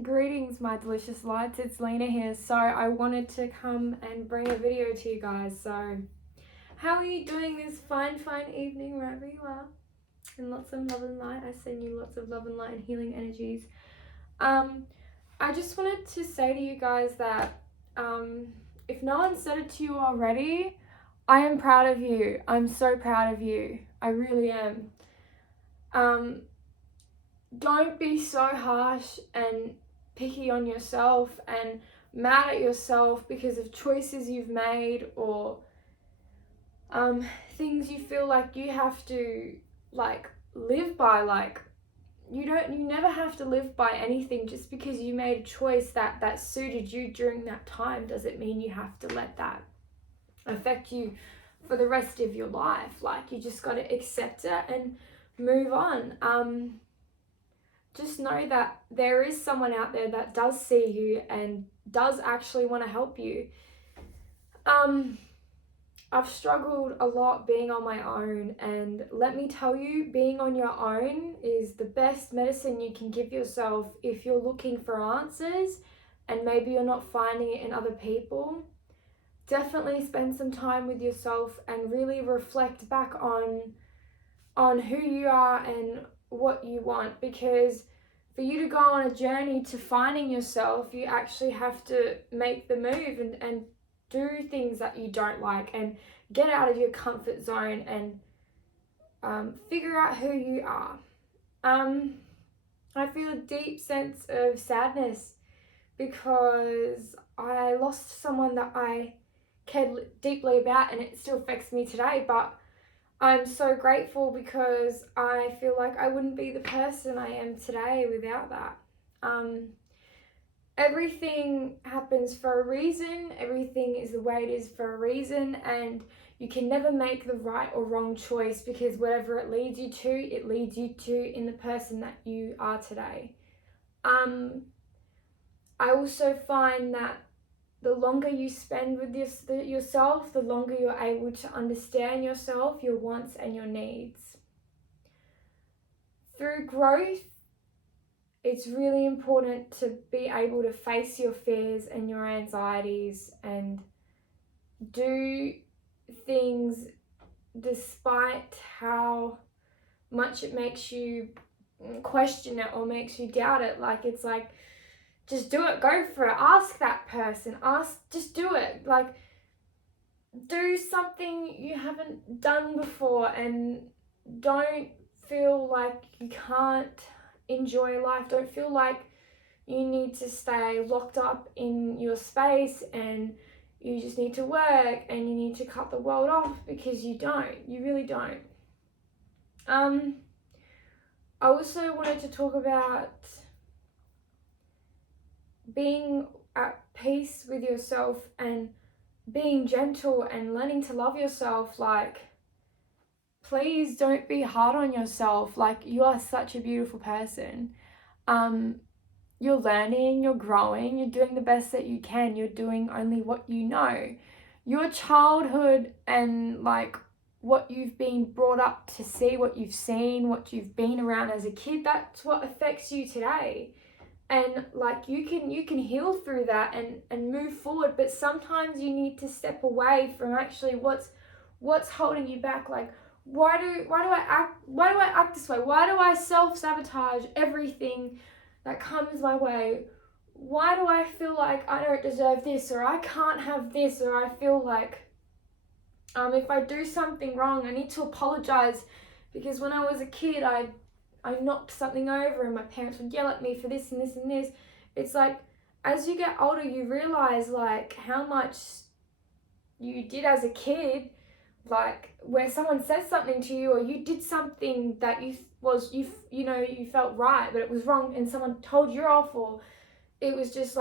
Greetings, my delicious lights. It's Lena here. So I wanted to come and bring a video to you guys. So how are you doing this fine evening, wherever you are? And lots of love and light. I send you lots of love and light and healing energies. I just wanted to say to you guys that if no one said it to you already, I am proud of you. I'm so proud of you. I really am. Don't be so harsh and picky on yourself and mad at yourself because of choices you've made or things you feel like you have to live by. You never have to live by anything. Just because you made a choice that suited you during that time doesn't mean you have to let that affect you for the rest of your life. Like, you just got to accept it and move on. Just know that there is someone out there that does see you and does actually want to help you. I've struggled a lot being on my own, and let me tell you, being on your own is the best medicine you can give yourself if you're looking for answers and maybe you're not finding it in other people. Definitely spend some time with yourself and really reflect back on who you are and what you want, because for you to go on a journey to finding yourself, you actually have to make the move and do things that you don't like and get out of your comfort zone and figure out who you are. I feel a deep sense of sadness because I lost someone that I cared deeply about, and it still affects me today, but I'm so grateful because I feel like I wouldn't be the person I am today without that. Everything happens for a reason. Everything is the way it is for a reason, and you can never make the right or wrong choice, because whatever it leads you to in the person that you are today. I also find that the longer you spend with yourself, the longer you're able to understand yourself, your wants and your needs. Through growth, it's really important to be able to face your fears and your anxieties and do things despite how much it makes you question it or makes you doubt it. Just do it, go for it, ask that person, just do it. Do something you haven't done before, and don't feel like you can't enjoy life. Don't feel like you need to stay locked up in your space and you just need to work and you need to cut the world off, because you really don't. I also wanted to talk about being at peace with yourself and being gentle and learning to love yourself. Please don't be hard on yourself. You are such a beautiful person. You're learning, you're growing, you're doing the best that you can, you're doing only what you know. Your childhood and what you've been brought up to see, what you've seen, what you've been around as a kid, that's what affects you today. And you can heal through that and move forward, but sometimes you need to step away from actually what's holding you back. Why do I act this way? Why do I self-sabotage everything that comes my way? Why do I feel like I don't deserve this, or I can't have this, or I feel like if I do something wrong, I need to apologize because when I was a kid, I knocked something over and my parents would yell at me for this and this and this. It's as you get older, you realize how much you did as a kid, where someone says something to you or you did something that you felt right, but it was wrong, and someone told you off, or it was just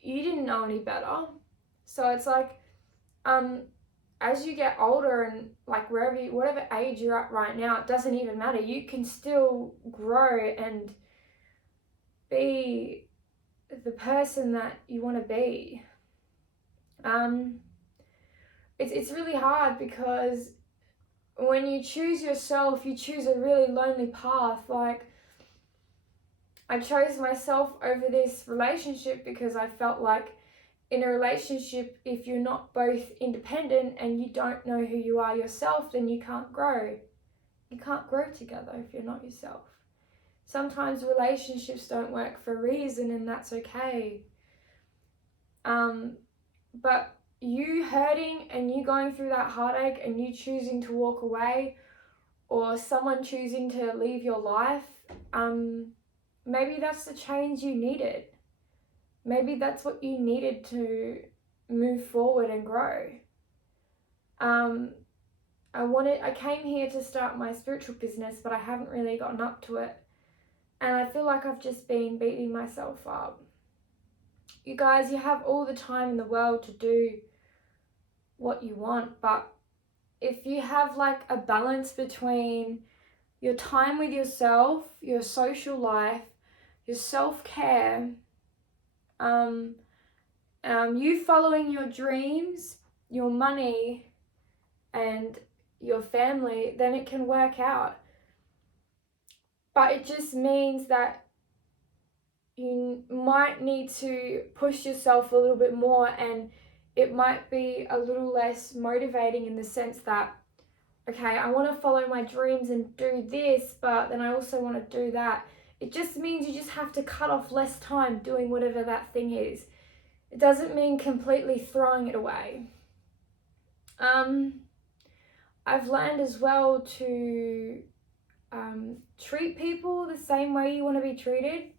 you didn't know any better. So it's as you get older and whatever age you're at right now, it doesn't even matter. You can still grow and be the person that you want to be. It's really hard because when you choose yourself, you choose a really lonely path. I chose myself over this relationship because I felt like in a relationship, if you're not both independent and you don't know who you are yourself, then you can't grow. You can't grow together if you're not yourself. Sometimes relationships don't work for a reason, and that's okay. But you hurting and you going through that heartache and you choosing to walk away, or someone choosing to leave your life, maybe that's the change you needed. Maybe that's what you needed to move forward and grow. I came here to start my spiritual business, but I haven't really gotten up to it. And I feel like I've just been beating myself up. You guys, you have all the time in the world to do what you want, but if you have like a balance between your time with yourself, your social life, your self-care, you following your dreams, your money, and your family, then it can work out. But it just means that you might need to push yourself a little bit more, and it might be a little less motivating in the sense that, okay, I want to follow my dreams and do this, but then I also want to do that. It just means you just have to cut off less time doing whatever that thing is. It doesn't mean completely throwing it away. I've learned as well to treat people the same way you want to be treated.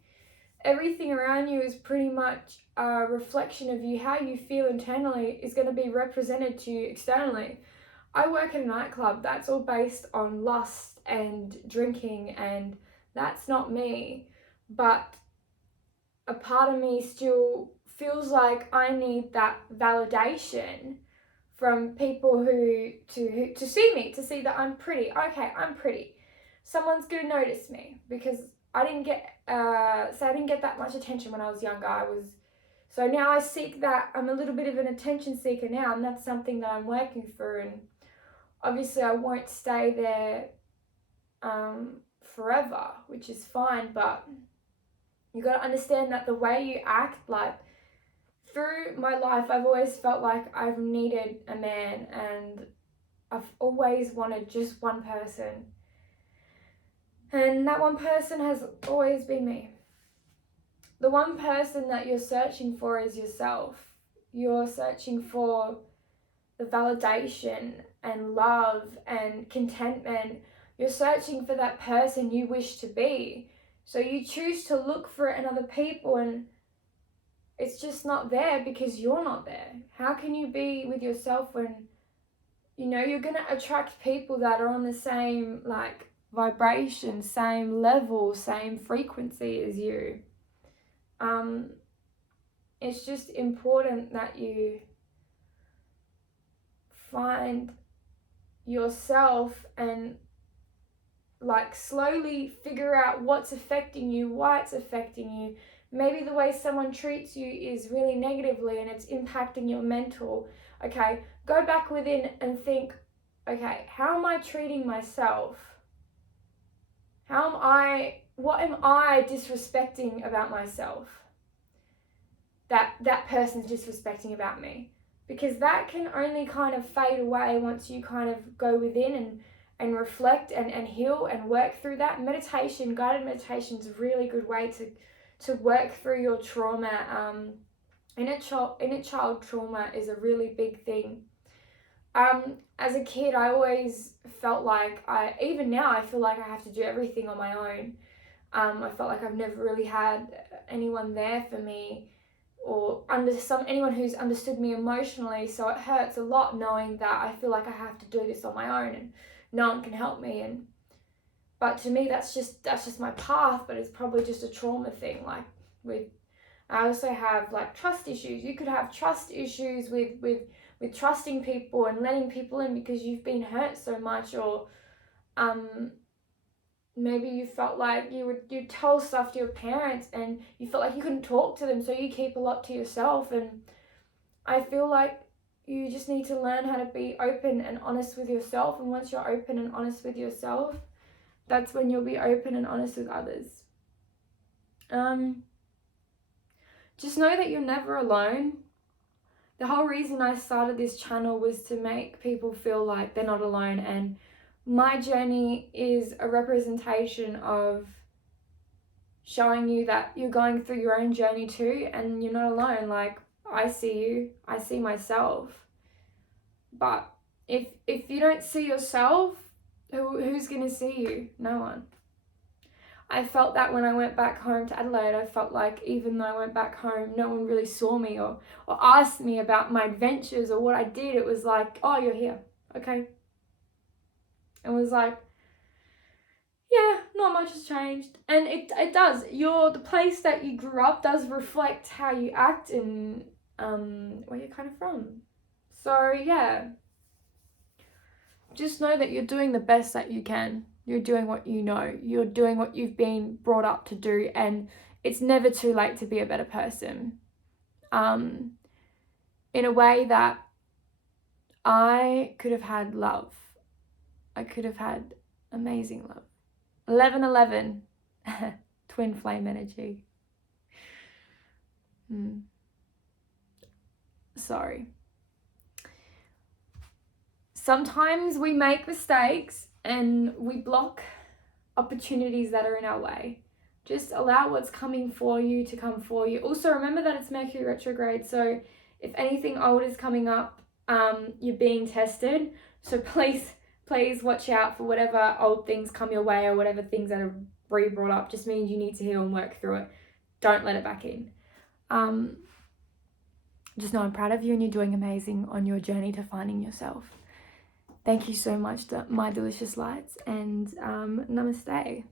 Everything around you is pretty much a reflection of you. How you feel internally is going to be represented to you externally. I work at a nightclub. That's all based on lust and drinking, and that's not me. But a part of me still feels like I need that validation from people who to see me, to see that I'm pretty. Okay, I'm pretty. Someone's gonna notice me because I didn't get that much attention when I was younger. So now I seek that. I'm a little bit of an attention seeker now, and that's something that I'm working through. And obviously, I won't stay there forever, which is fine. But you got to understand that the way you act, like through my life, I've always felt like I've needed a man, and I've always wanted just one person. And that one person has always been me. The one person that you're searching for is yourself. You're searching for the validation and love and contentment. You're searching for that person you wish to be. So you choose to look for it in other people, and it's just not there because you're not there. How can you be with yourself when, you're going to attract people that are on the same, vibration, same level, same frequency as you? It's just important that you find yourself and slowly figure out what's affecting you, why it's affecting you. Maybe the way someone treats you is really negatively and it's impacting your mental. Okay, go back within and think, okay, how am I treating myself? What am I disrespecting about myself that person's disrespecting about me? Because that can only kind of fade away once you kind of go within and reflect and heal and work through that. Guided meditation is a really good way to work through your trauma. Inner child trauma is a really big thing. As a kid, I always felt like even now I feel like I have to do everything on my own. I felt like I've never really had anyone there for me, or anyone who's understood me emotionally. So it hurts a lot knowing that I feel like I have to do this on my own and no one can help me. But to me, that's just my path. But it's probably just a trauma thing. I also have trust issues. You could have trust issues with trusting people and letting people in because you've been hurt so much, or maybe you felt like you'd tell stuff to your parents and you felt like you couldn't talk to them, so you keep a lot to yourself. And I feel like you just need to learn how to be open and honest with yourself. And once you're open and honest with yourself, that's when you'll be open and honest with others. Just know that you're never alone. The whole reason I started this channel was to make people feel like they're not alone, and my journey is a representation of showing you that you're going through your own journey too, and you're not alone. Like, I see you, I see myself. But if you don't see yourself, who's gonna see you? No one. I felt that when I went back home to Adelaide. I felt like even though I went back home, no one really saw me or asked me about my adventures or what I did. It was like, oh, you're here, okay. It was like, yeah, not much has changed. And it does. The place that you grew up does reflect how you act and where you're kind of from. So yeah, just know that you're doing the best that you can. You're doing what you know. You're doing what you've been brought up to do, and it's never too late to be a better person. In a way that I could have had love. I could have had amazing love. 11/11. Twin flame energy. Sorry. Sometimes we make mistakes and we block opportunities that are in our way. Just allow what's coming for you to come for you. Also, remember that it's Mercury retrograde, so if anything old is coming up, you're being tested. So please watch out for whatever old things come your way, or whatever things that are re-brought up. Just means you need to heal and work through it. Don't let it back in. Just know I'm proud of you, and you're doing amazing on your journey to finding yourself. Thank you so much, my delicious lights, and namaste.